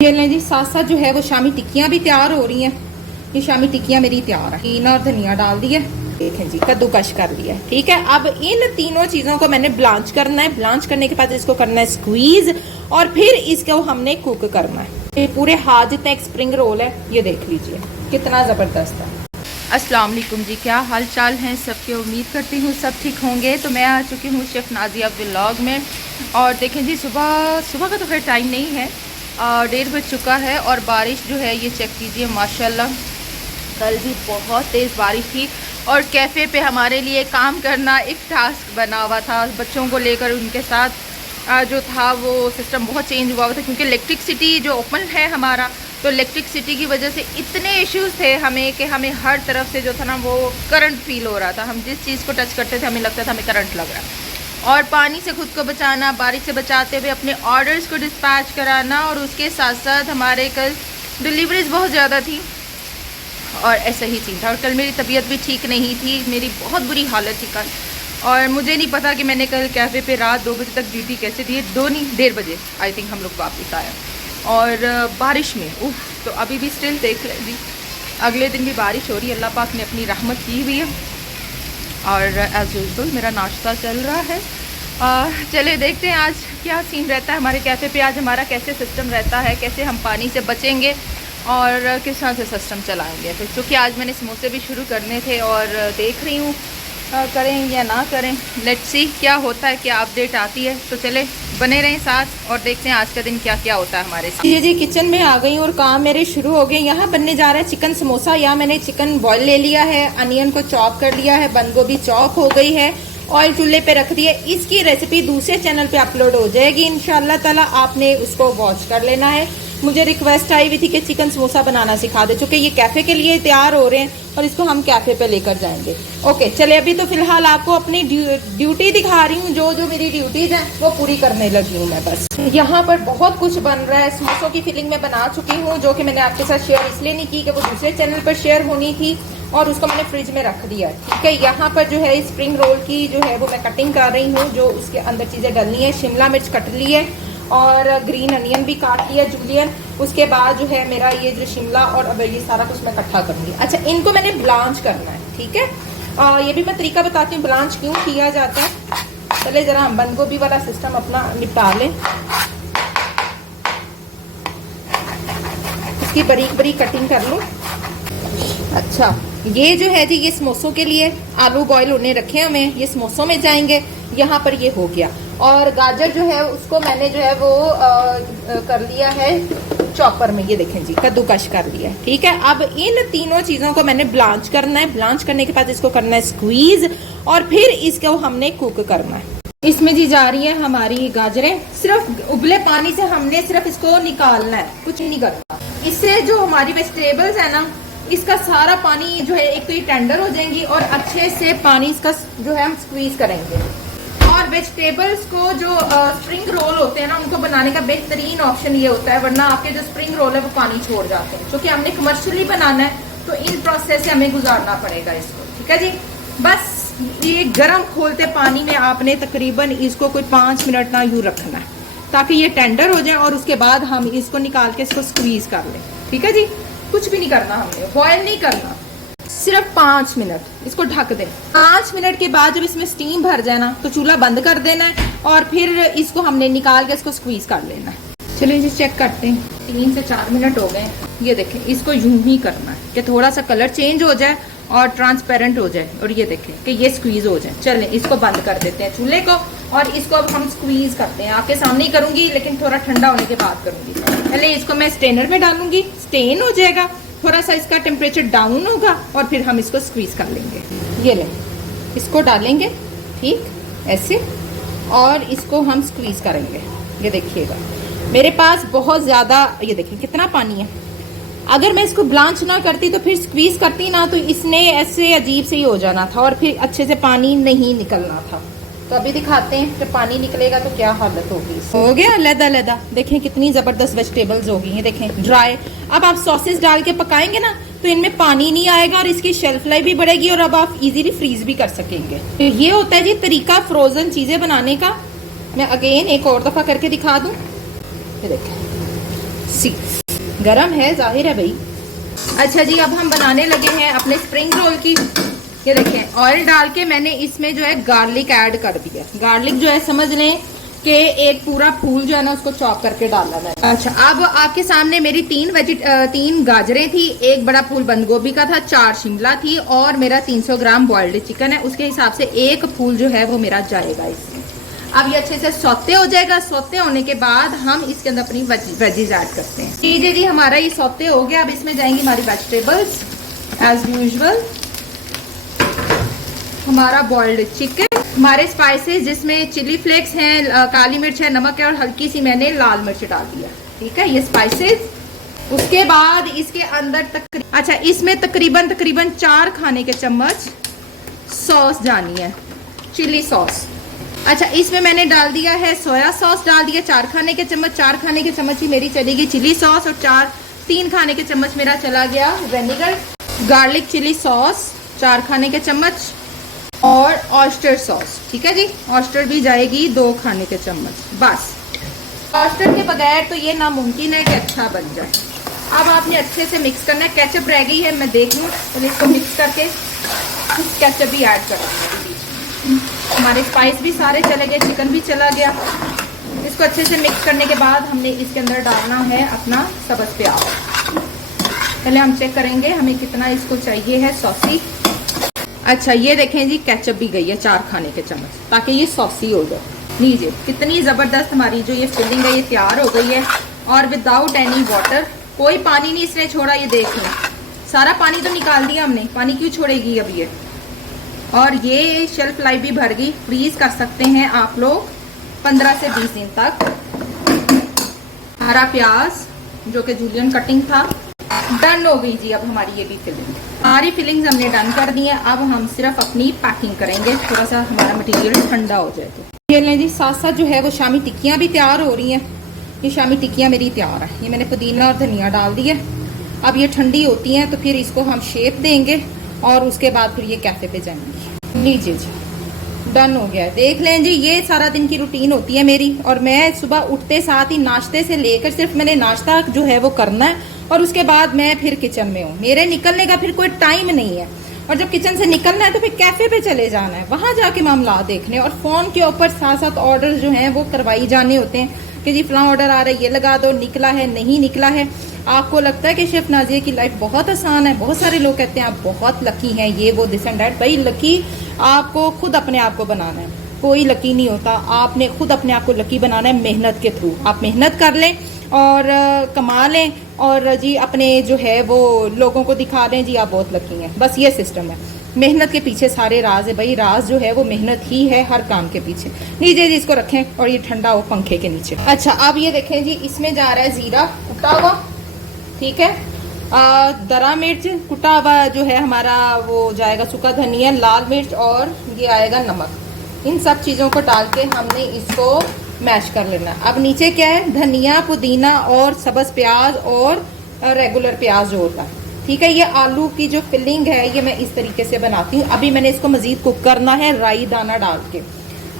ये लें जी, साथ साथ जो है वो शामी टिक्कियाँ भी तैयार हो रही हैं। ये शामी टिक्कियाँ मेरी तैयार है। हीना और धनिया डाल दिया, देखें जी, कद्दूकश कर लिया है। ठीक है, अब इन तीनों चीज़ों को मैंने ब्लांच करना है। ब्लांच करने के बाद इसको करना है स्क्वीज, और फिर इसको हमने कुक करना है। ये पूरे हाथ जितना एक स्प्रिंग रोल है, ये देख लीजिए कितना ज़बरदस्त है। अस्सलाम वालेकुम जी, क्या हाल चाल हैं सबके। उम्मीद करती हूँ सब ठीक होंगे। तो मैं आ चुकी हूँ शेफ़ नाजिया व्लॉग में, और देखें जी, सुबह का तो खैर टाइम नहीं है, 1:30 बज चुका है, और बारिश जो है ये चेक कीजिए माशाल्लाह। कल भी बहुत तेज़ बारिश थी, और कैफ़े पे हमारे लिए काम करना एक टास्क बना हुआ था। बच्चों को लेकर उनके साथ जो था वो सिस्टम बहुत चेंज हुआ था, क्योंकि इलेक्ट्रिसिटी जो ओपन है हमारा, तो इलेक्ट्रिसिटी की वजह से इतने इश्यूज़ थे हमें कि हमें हर तरफ से जो था ना वो करंट फील हो रहा था। हम जिस चीज़ को टच करते थे हमें लगता था हमें करंट लग रहा है। और पानी से खुद को बचाना, बारिश से बचाते हुए अपने ऑर्डर्स को डिस्पैच कराना, और उसके साथ साथ हमारे कल डिलीवरीज बहुत ज़्यादा थी, और ऐसा ही सीन था। और कल मेरी तबीयत भी ठीक नहीं थी, मेरी बहुत बुरी हालत थी कल, और मुझे नहीं पता कि मैंने कल कैफ़े पे रात 2 बजे तक ड्यूटी कैसे दी। 1:30 बजे आई थिंक हम लोग वापस आए, और बारिश में तो अभी भी स्टिल देख लें जी, अगले दिन भी बारिश हो रही है। अल्लाह पाक ने अपनी रहमत की हुई है, और एज़ यूजुअल मेरा नाश्ता चल रहा है। चले देखते हैं आज क्या सीन रहता है हमारे कैफ़े पे, आज हमारा कैसे सिस्टम रहता है, कैसे हम पानी से बचेंगे और किस तरह से सिस्टम चलाएंगे। फिर क्योंकि आज मैंने समोसे भी शुरू करने थे, और देख रही हूँ करें या ना करें, लेट्स सी क्या होता है, क्या अपडेट आती है। तो चले बने रहें साथ, और देखते हैं आज का दिन क्या क्या होता है हमारे साथ। जी किचन में आ गई और काम मेरे शुरू हो गए। यहाँ बनने जा रहा है चिकन समोसा। यहाँ मैंने चिकन बॉईल ले लिया है, अनियन को चॉप कर लिया है, बंद गोभी चॉप हो गई है, ऑयल चूल्हे पे रख दिया। इसकी रेसिपी दूसरे चैनल पे अपलोड हो जाएगी इंशाल्लाह ताला, आपने उसको वॉच कर लेना है। मुझे रिक्वेस्ट आई हुई थी कि चिकन समोसा बनाना सिखा दे, चूँकि ये कैफ़े के लिए तैयार हो रहे हैं और इसको हम कैफ़े पे लेकर जाएंगे। ओके चले, अभी तो फिलहाल आपको अपनी ड्यूटी दिखा रही हूँ। जो मेरी ड्यूटीज़ हैं वो पूरी करने लगी हूँ मैं बस। यहाँ पर बहुत कुछ बन रहा है। समोसों की फिलिंग में बना चुकी हूँ, जो कि मैंने आपके साथ शेयर इसलिए नहीं की कि वो दूसरे चैनल पर शेयर होनी थी, और उसको मैंने फ्रिज में रख दिया। ठीक है, यहाँ पर जो है स्प्रिंग रोल की जो है वो मैं कटिंग कर रही हूँ। जो उसके अंदर चीज़ें डलनी है, शिमला मिर्च कट ली है, और ग्रीन अनियन भी काट लिया जूलियन। उसके बाद जो है मेरा ये जो शिमला और अब ये सारा कुछ मैं इकट्ठा करूँगी। अच्छा, इनको मैंने ब्लांच करना है। ठीक है, ये भी मैं तरीका बताती हूँ ब्लांच क्यों किया जाता है। चले ज़रा हम बंद गोभी वाला सिस्टम अपना निपटा लें। इसकी बारीक बारीक कटिंग कर लूँ। अच्छा, ये जो है जी, ये समोसों के लिए आलू बॉईल होने रखे हमें, ये समोसों में जाएंगे। यहाँ पर ये हो गया, और गाजर जो है उसको मैंने जो है वो कर लिया है चॉपर में। ये देखें जी, कद्दूकश कर लिया है। ठीक है, अब इन तीनों चीज़ों को मैंने ब्लांच करना है। ब्लांच करने के बाद इसको करना है स्क्वीज, और फिर इसको हमने कुक करना है। इसमें जी जा रही है हमारी गाजरें। सिर्फ उबले पानी से हमने सिर्फ इसको निकालना है, कुछ नहीं करना। इससे जो हमारी वेजिटेबल्स है ना, इसका सारा पानी जो है एक तो ये टेंडर हो जाएंगी, और अच्छे से पानी इसका जो है हम स्क्वीज करेंगे। और वेजिटेबल्स को जो स्प्रिंग रोल होते हैं ना, उनको बनाने का बेहतरीन ऑप्शन ये होता है, वरना आपके जो स्प्रिंग रोल है वो पानी छोड़ जाते हैं। क्योंकि हमने कमर्शियली बनाना है, तो इन प्रोसेस से हमें गुजारना पड़ेगा इसको। ठीक है जी, बस ये गर्म खोलते पानी में आपने तकरीबन इसको कोई 5 मिनट ना यूँ रखना है, ताकि ये टेंडर हो जाए, और उसके बाद हम इसको निकाल के इसको स्क्वीज कर लें। ठीक है जी, कुछ भी नहीं करना, हमने बॉयल नहीं करना, सिर्फ 5 मिनट इसको ढक दें। 5 मिनट के बाद जब इसमें स्टीम भर जाए ना, तो चूल्हा बंद कर देना है, और फिर इसको हमने निकाल के इसको स्क्वीज कर लेना है। चलिए जी चेक करते हैं, 3 से 4 मिनट हो गए। ये देखें, इसको यूं ही करना है कि थोड़ा सा कलर चेंज हो जाए और ट्रांसपेरेंट हो जाए, और ये देखें कि ये स्क्वीज हो जाए। चलें इसको बंद कर देते हैं चूल्हे को, और इसको अब हम स्क्वीज करते हैं। आपके सामने ही करूंगी, लेकिन थोड़ा ठंडा होने के बाद करूंगी। पहले इसको मैं स्टेनर में डालूंगी, स्टेन हो जाएगा, थोड़ा सा इसका टेम्परेचर डाउन होगा, और फिर हम इसको स्क्वीज कर लेंगे। ये लें, इसको डालेंगे ठीक ऐसे, और इसको हम स्क्वीज करेंगे। ये देखिएगा, मेरे पास बहुत ज़्यादा, ये देखिए कितना पानी है। अगर मैं इसको ब्लांच ना करती तो फिर स्क्वीज करती ना, तो इसने ऐसे अजीब से ही हो जाना था, और फिर अच्छे से पानी नहीं निकलना था। तो अभी दिखाते हैं कि पानी निकलेगा तो क्या हालत होगी। हो गया लदा, देखें कितनी ज़बरदस्त वेजिटेबल्स होगी। ये देखें ड्राई। अब आप सॉसेस डाल के पकाएंगे ना, तो इनमें पानी नहीं आएगा, और इसकी शेल्फ लाइफ भी बढ़ेगी, और अब आप इजीली फ्रीज भी कर सकेंगे। तो ये होता है जी तरीका फ्रोज़न चीज़ें बनाने का। मैं अगेन एक और दफ़ा करके दिखा दूँ। ये देखें सी गरम है, जाहिर है भाई। अच्छा जी, अब हम बनाने लगे हैं अपने स्प्रिंग रोल की। ये देखें, ऑयल डाल के मैंने इसमें जो है गार्लिक ऐड कर दिया। गार्लिक जो है समझ लें कि एक पूरा फूल जो है ना उसको चॉप करके डाला मैंने। अच्छा, अब आपके सामने मेरी तीन गाजरें थी, एक बड़ा फूल बंद गोभी का था, 4 शिमला थी और मेरा 300 ग्राम बॉइल्ड चिकन है। उसके हिसाब से एक फूल जो है वो मेरा जाएगा इसमें। अब ये अच्छे से सौते हो जाएगा। सौते होने के बाद हम इसके अंदर अपनी वेजीज ऐड करते हैं। जी जी, हमारा ये सौते हो गया। अब इसमें जाएंगी हमारी वेजिटेबल्स एज यूजुअल, हमारा बॉइल्ड चिकन, हमारे स्पाइसेस जिसमें चिली फ्लेक्स हैं, काली मिर्च है, नमक है और हल्की सी मैंने लाल मिर्च डाल दिया। ठीक है, ये स्पाइसेस। उसके बाद इसके अंदर अच्छा, इसमें तकरीबन 4 खाने के चम्मच सॉस जानी है, चिली सॉस। अच्छा, इसमें मैंने डाल दिया है सोया सॉस, डाल दिया 4 खाने के चम्मच। 4 खाने के चम्मच ही मेरी चलेगी चिली सॉस और 3 खाने के चम्मच मेरा चला गया विनेगर। गार्लिक चिली सॉस 4 खाने के चम्मच और ऑयस्टर सॉस। ठीक है जी, ऑयस्टर भी जाएगी 2 खाने के चम्मच। बस, ऑयस्टर के बगैर तो ये नामुमकिन है कि अच्छा बन जाए। अब आपने अच्छे से मिक्स करना है। केचप रह गई है, मैं देख लूँ तो इसको मिक्स करके केचप भी ऐड करेंगे। हमारे स्पाइस भी सारे चले गए, चिकन भी चला गया। इसको अच्छे से मिक्स करने के बाद हमने इसके अंदर डालना है अपना सब्ज़ प्याज। पहले हम चेक करेंगे हमें कितना इसको चाहिए है सॉसी। अच्छा, ये देखें जी, केचप भी गई है 4 खाने के चम्मच, ताकि ये सॉसी हो जाए। लीजिए, कितनी ज़बरदस्त हमारी जो ये फिलिंग है ये तैयार हो गई है और विदाउट एनी वाटर। कोई पानी नहीं इसने छोड़ा। ये देख लें, सारा पानी तो निकाल दिया हमने। पानी क्यों छोड़ेगी अब ये? और ये शेल्फ लाइफ भी भर गई। फ्रीज कर सकते हैं आप लोग 15 से 20 दिन तक। हरा प्याज जो कि जूलियन कटिंग था, डन हो गई जी। अब हमारी ये भी फिलिंग, सारी फिलिंग्स हमने डन कर दी है। अब हम सिर्फ अपनी पैकिंग करेंगे, थोड़ा सा हमारा मटेरियल ठंडा हो जाए तो। ये लें जी, साथ साथ जो है वो शामी टिक्कियाँ भी तैयार हो रही हैं। ये शामी टिक्कियाँ मेरी तैयार है। ये मैंने पुदीना और धनिया डाल दिया। अब ये ठंडी होती हैं तो फिर इसको हम शेप देंगे और उसके बाद फिर ये कैफे पे जाएंगी। लीजिए जी, डन हो गया है। देख लें जी, ये सारा दिन की रूटीन होती है मेरी। और मैं सुबह उठते साथ ही नाश्ते से लेकर सिर्फ मैंने नाश्ता जो है वो करना है और उसके बाद मैं फिर किचन में हूँ। मेरे निकलने का फिर कोई टाइम नहीं है। और जब किचन से निकलना है तो फिर कैफे पे चले जाना है, वहां जाके मामला देखने। और फोन के ऊपर साथ साथ ऑर्डर जो हैं वो करवाई जाने होते हैं कि जी फलां ऑर्डर आ रहा है, ये लगा दो, निकला है नहीं निकला है। आपको लगता है कि शेफ नाजिया की लाइफ बहुत आसान है। बहुत सारे लोग कहते हैं आप बहुत लकी हैं, ये वो दिस एंड दैट। भाई लकी आपको खुद अपने आप को बनाना है, कोई लकी नहीं होता। आपने खुद अपने आप को लकी बनाना है मेहनत के थ्रू। आप मेहनत कर लें और कमा लें और जी अपने जो है वो लोगों को दिखा दें जी आप बहुत लकी हैं। बस ये सिस्टम है। मेहनत के पीछे सारे राज है भाई। राज जो है वो मेहनत ही है हर काम के पीछे। लीजिए जी, इसको रखें और ये ठंडा हो पंखे के नीचे। अच्छा, अब ये देखें जी, इसमें जा रहा है जीरा कुटा हुआ। ठीक है, दरा मिर्च कुटा हुआ जो है हमारा वो जाएगा, सूखा धनिया, लाल मिर्च और ये आएगा नमक। इन सब चीज़ों को डाल के हमने इसको मैश कर लेना। अब नीचे क्या है, धनिया, पुदीना और सब्ज़ प्याज और रेगुलर प्याज जो होता है। ठीक है, ये आलू की जो फिलिंग है ये मैं इस तरीके से बनाती हूँ। अभी मैंने इसको मजीद कुक करना है राई दाना डाल के।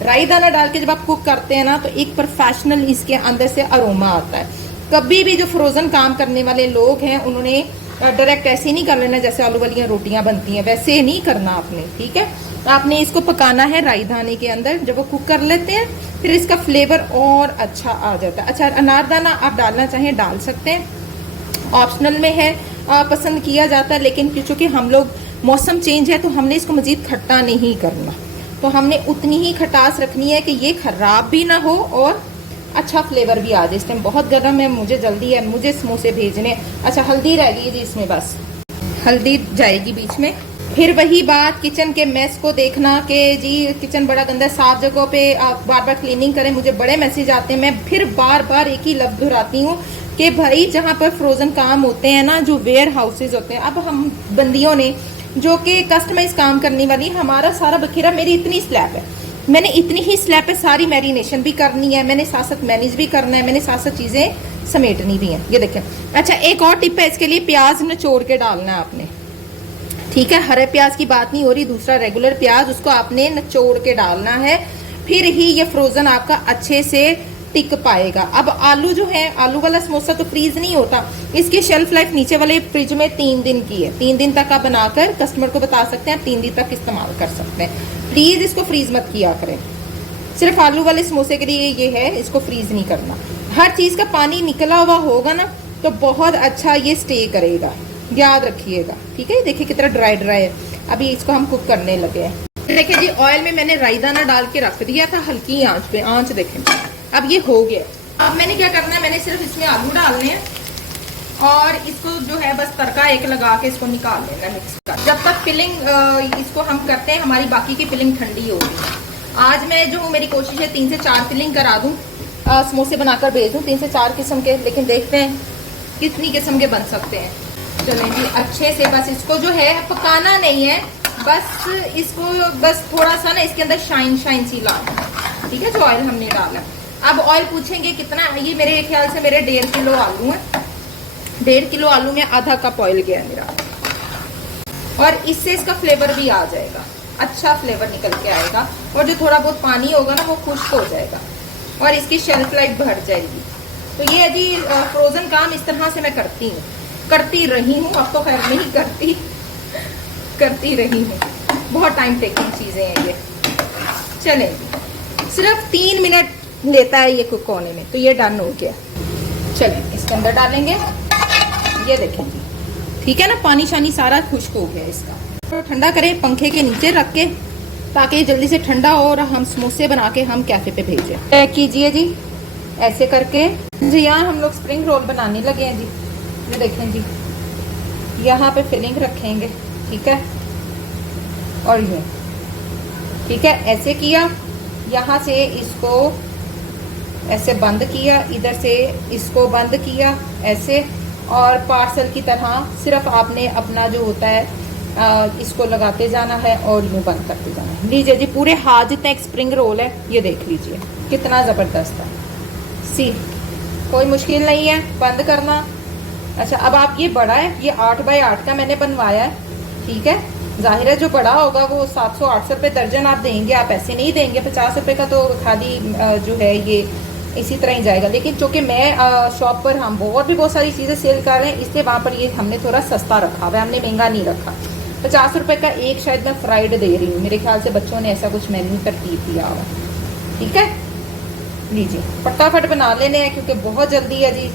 राई दाना डाल के जब आप कुक करते हैं ना तो एक प्रोफेशनल इसके अंदर से अरोमा आता है। कभी भी जो फ्रोज़न काम करने वाले लोग हैं उन्होंने डायरेक्ट ऐसे नहीं कर लेना जैसे आलू वाली रोटियां बनती हैं, वैसे नहीं करना आपने। ठीक है, आपने इसको पकाना है राई दाने के अंदर। जब वो कुक कर लेते हैं फिर इसका फ्लेवर और अच्छा आ जाता है। अच्छा, अनारदाना आप डालना चाहें डाल सकते हैं, ऑप्शनल में है, पसंद किया जाता है। लेकिन क्योंकि हम लोग मौसम चेंज है तो हमने इसको मज़ीद खट्टा नहीं करना, तो हमने उतनी ही खटास रखनी है कि ये ख़राब भी ना हो और अच्छा फ्लेवर भी आ जाए। इस टाइम बहुत गर्म है, मुझे जल्दी है, मुझे समोसे भेजने। अच्छा, हल्दी रह गई जी इसमें, बस हल्दी जाएगी बीच में। फिर वही बात, किचन के मेस को देखना कि जी किचन बड़ा गंदा, साफ जगहों पे आप बार बार क्लीनिंग करें। मुझे बड़े मैसेज आते हैं, मैं फिर बार बार एक ही लफ्ज़ दोहराती हूँ कि भाई जहाँ पर फ्रोज़न काम होते हैं ना, जो वेयर हाउसेज होते हैं, अब हम बंदियों ने जो कि कस्टमाइज काम करने वाली, हमारा सारा बखेरा, मेरी इतनी स्लैब है, मैंने इतनी ही स्लैब पे सारी मैरिनेशन भी करनी है, मैंने साथ साथ मैनेज भी करना है, मैंने साथ साथ चीज़ें समेटनी भी हैं। ये देखें। अच्छा, एक और टिप है इसके लिए, प्याज निचोड़ के डालना है आपने। ठीक है, हरे प्याज की बात नहीं हो रही, दूसरा रेगुलर प्याज, उसको आपने निचोड़ के डालना है। फिर ही ये फ्रोज़न आपका अच्छे से टिक पाएगा। अब आलू जो है, आलू वाला समोसा तो फ्रीज नहीं होता, इसकी शेल्फ लाइफ नीचे वाले फ्रिज में 3 दिन की है। 3 दिन तक आप बनाकर कस्टमर को बता सकते हैं, 3 दिन तक इस्तेमाल कर सकते हैं। प्लीज इसको फ्रीज मत किया करें, सिर्फ आलू वाले समोसे के लिए ये है, इसको फ्रीज नहीं करना। हर चीज का पानी निकला हुआ होगा ना तो बहुत अच्छा ये स्टे करेगा, याद रखिएगा, ठीक है। देखिए कितना ड्राई ड्राई है। अभी इसको हम कुक करने लगे हैं। देखिए जी, ऑयल में मैंने राई दाना डाल के रख दिया था हल्की आंच पे, आंच देखें। अब ये हो गया। अब मैंने क्या करना है, मैंने सिर्फ इसमें आलू डालने हैं और इसको जो है बस तड़का एक लगा के इसको निकाल लेना है मिक्स कर। जब तक फिलिंग इसको हम करते हैं, हमारी बाकी की फिलिंग ठंडी होगी। आज मैं जो मेरी कोशिश है 3 से 4 फिलिंग करा दूं, समोसे बनाकर भेज दूं 3 से 4 किस्म के, लेकिन देखते हैं कितनी किस्म के बन सकते हैं। चलें जी, अच्छे से बस इसको जो है पकाना नहीं है, बस इसको बस थोड़ा सा ना इसके अंदर शाइन शाइन सी लाना, ठीक है, जो ऑयल हमने डाला। अब ऑयल पूछेंगे कितना, ये मेरे ख्याल से मेरे 1.5 किलो आलू है। 1.5 किलो आलू में आधा कप ऑयल गया मेरा, और इससे इसका फ्लेवर भी आ जाएगा, अच्छा फ्लेवर निकल के आएगा, और जो थोड़ा बहुत पानी होगा ना वो खुश्क हो जाएगा और इसकी शेल्फ लाइफ बढ़ जाएगी। तो ये अभी फ्रोजन काम इस तरह से मैं करती रही हूँ, अब तो खैर नहीं करती रही हूँ। बहुत टाइम टेकिंग चीजें हैं ये। चले, सिर्फ 3 मिनट लेता है ये कुक होने में, तो ये डन हो गया। चलिए इसके अंदर डालेंगे, ये देखेंगे, ठीक है ना, पानी शानी सारा खुश्क हो गया इसका। तो ठंडा करें पंखे के नीचे रख के, ताकि ये जल्दी से ठंडा हो और हम समोसे बना के हम कैफे पे भेजें। पैक कीजिए जी ऐसे करके। जी यहाँ हम लोग स्प्रिंग रोल बनाने लगे हैं जी, ये देखें जी, यहाँ पे फिलिंग रखेंगे, ठीक है, और ये ठीक है, ऐसे किया, यहाँ से इसको ऐसे बंद किया, इधर से इसको बंद किया ऐसे, और पार्सल की तरह सिर्फ आपने अपना जो होता है इसको लगाते जाना है और यूँ बंद करते जाना है। लीजिए जी, पूरे हाथ जितना एक स्प्रिंग रोल है, ये देख लीजिए कितना ज़बरदस्त है। सी कोई मुश्किल नहीं है बंद करना। अच्छा, अब आप ये बड़ा है, ये 8 बाय 8 का मैंने बनवाया है, ठीक है। जाहिर है जो बड़ा होगा वो 700-800 रुपये दर्जन आप देंगे, आप ऐसे नहीं देंगे। 50 रुपये का तो खाली जो है ये इसी तरह ही जाएगा। लेकिन चूँकि मैं शॉप पर हम और भी बहुत सारी चीज़ें सेल कर रहे हैं, इसलिए वहाँ पर ये हमने थोड़ा सस्ता रखा हुआ है, हमने महंगा नहीं रखा। 50 रुपये का एक शायद मैं फ्राइड दे रही हूँ, मेरे ख्याल से बच्चों ने ऐसा कुछ मेन्यू तरतीब दिया हुआ, ठीक है। लीजिए फटाफट बना लेने हैं क्योंकि बहुत जल्दी है जी,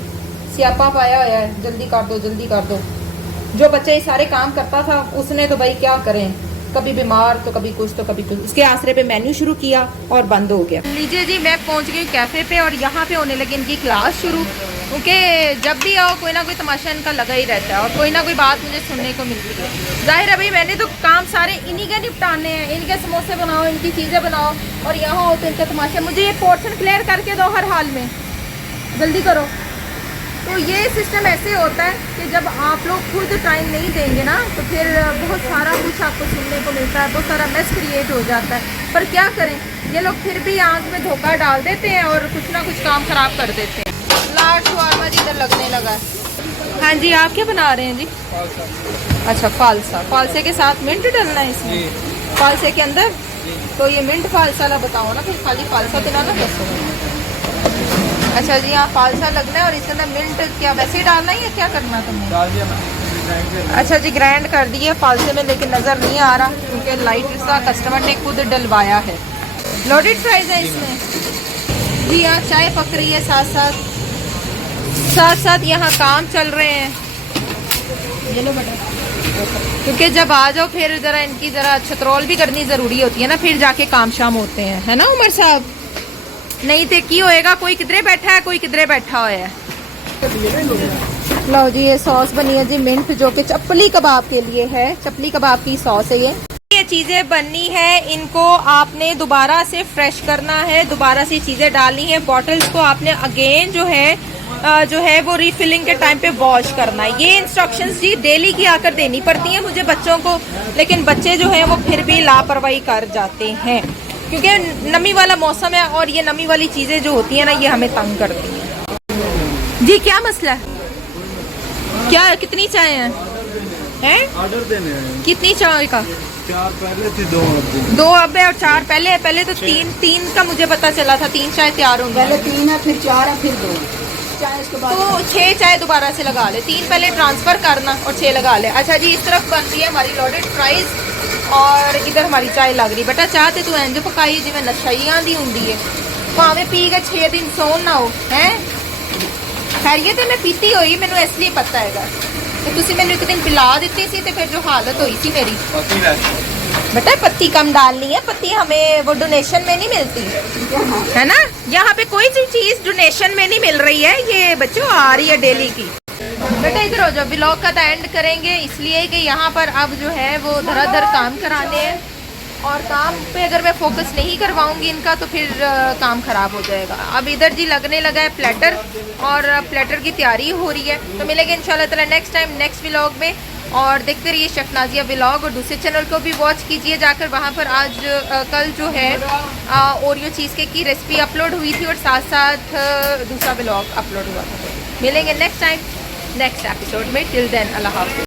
स्यापा पाया हुआ है, जल्दी कर दो जल्दी कर दो। जो बच्चा ये सारे काम करता था उसने तो भाई क्या करें, कभी बीमार तो कभी कुछ तो कभी कुछ, इसके आसरे पे मेन्यू शुरू किया और बंद हो गया। लीजिए जी, मैं पहुंच गई कैफे पे और यहाँ पे होने लगी इनकी क्लास शुरू, क्योंकि जब भी आओ कोई ना कोई तमाशा इनका लगा ही रहता है और कोई ना कोई बात मुझे सुनने को मिलती है। जाहिर है भाई मैंने तो काम सारे इन्हीं के निपटाने हैं, इनके समोसे बनाओ, इनकी चीज़ें बनाओ, और यहाँ हो तो इनका तमाशा। मुझे ये पोर्शन क्लियर करके दो हर हाल में, जल्दी करो। तो ये सिस्टम ऐसे होता है कि जब आप लोग खुद टाइम नहीं देंगे ना तो फिर बहुत सारा कुछ आपको सुनने को मिलता है, बहुत सारा मेस क्रिएट हो जाता है। पर क्या करें, ये लोग फिर भी आंख में धोखा डाल देते हैं और कुछ ना कुछ काम खराब कर देते हैं। लाट शवारमा जी इधर लगने लगा है। हाँ जी, आप क्या बना रहे हैं जी? अच्छा, फालसा। फालसे के साथ मिंट डलना है इसमें, फालसे के अंदर। तो ये मिंट फालसा ला बताओ ना, फिर खाली फालसा तो ना दसो। अच्छा जी, यहाँ फालसा लगना है और इसके अंदर मिंट क्या वैसे ही डालना है या क्या करना तुमने? डाल दिया ना। अच्छा जी, ग्राइंड कर दिए फालसे में, लेकिन नज़र नहीं आ रहा क्योंकि लाइट सा कस्टमर ने खुद डलवाया है। लोडेड फ्राइज है इसमें जी। यहाँ चाय पक रही है, साथ साथ यहाँ काम चल रहे हैं। ये लो बेटा, क्योंकि जब आ जाओ फिर ज़रा इनकी ज़रा छतरोल भी करनी ज़रूरी होती है ना, फिर जाके काम शाम होते हैं, है ना उमर साहब? नहीं तो की होएगा, कोई किधरे बैठा है कोई किधरे बैठा हुआ है। लो जी, ये सॉस बनी है जी मिंट, जो कि चपली कबाब के लिए है, चपली कबाब की सॉस है ये चीज़ें बननी है, इनको आपने दोबारा से फ्रेश करना है, दोबारा से चीज़ें डालनी है। बॉटल्स को आपने अगेन जो है वो रिफिलिंग के टाइम पे वॉश करना है। ये इंस्ट्रक्शंस जी डेली की आकर देनी पड़ती हैं मुझे बच्चों को, लेकिन बच्चे जो हैं वो फिर भी लापरवाही कर जाते हैं क्योंकि नमी वाला मौसम है और ये नमी वाली चीज़ें जो होती हैं ना ये हमें तंग करती हैं। जी क्या मसला है, क्या कितनी चाय है? हैं? ऑर्डर देने हैं। कितनी चाय का? 4 पहले थी, 2 अब दी। 2 अब है और 4 पहले है। पहले तो 3 का मुझे पता चला था, 3 चाय तैयार होंगी। पहले 3 है, फिर 4 है, फिर 2 चाय इसके बाद। तो 6 चाय दोबारा से लगा ले, 3 पहले ट्रांसफर करना और 6 लगा ले। अच्छा जी, इस तरफ बन रही है हमारी लोडेड फ्राइज और इधर हमारी चाय लग रही। बेटा चाह ते तू इंज पकाई जिवें नशाइयां दी हुंदी है, भावें पी के 6 दिन सौन ना हो है। खैरियत है, मैं पीती हुई मैनू इसलिए पता है। तो तुसी मैंने एक दिन पिला दी सी, तो फिर जो हालत हुई थी मेरी। बेटा पत्ती कम डालनी है, पत्ती हमें वो डोनेशन में नहीं मिलती है ना। यहाँ पे कोई चीज डोनेशन में नहीं मिल रही है, ये बच्चों आ रही है डेली की। बेटा इधर हो जाओ, ब्लॉग का तो एंड करेंगे इसलिए कि यहाँ पर अब जो है वो धड़ाधड़ काम कराने हैं और काम पे अगर मैं फोकस नहीं करवाऊंगी इनका तो फिर काम खराब हो जाएगा। अब इधर जी लगने लगा है प्लेटर और प्लेटर की तैयारी हो रही है। तो मिलेंगे इंशाल्लाह ताला नेक्स्ट टाइम नेक्स्ट व्लॉग में। और देखते रहिए शेफ नाजिया व्लॉग और दूसरे चैनल को भी वॉच कीजिए जाकर। वहाँ पर आज कल जो है ओरियो चीज़ केक की रेसिपी अपलोड हुई थी और साथ साथ दूसरा व्लॉग अपलोड हुआ था। मिलेंगे नेक्स्ट टाइम नेक्स्ट एपिसोड में। टिल देन अल्लाह हाफ़िज़।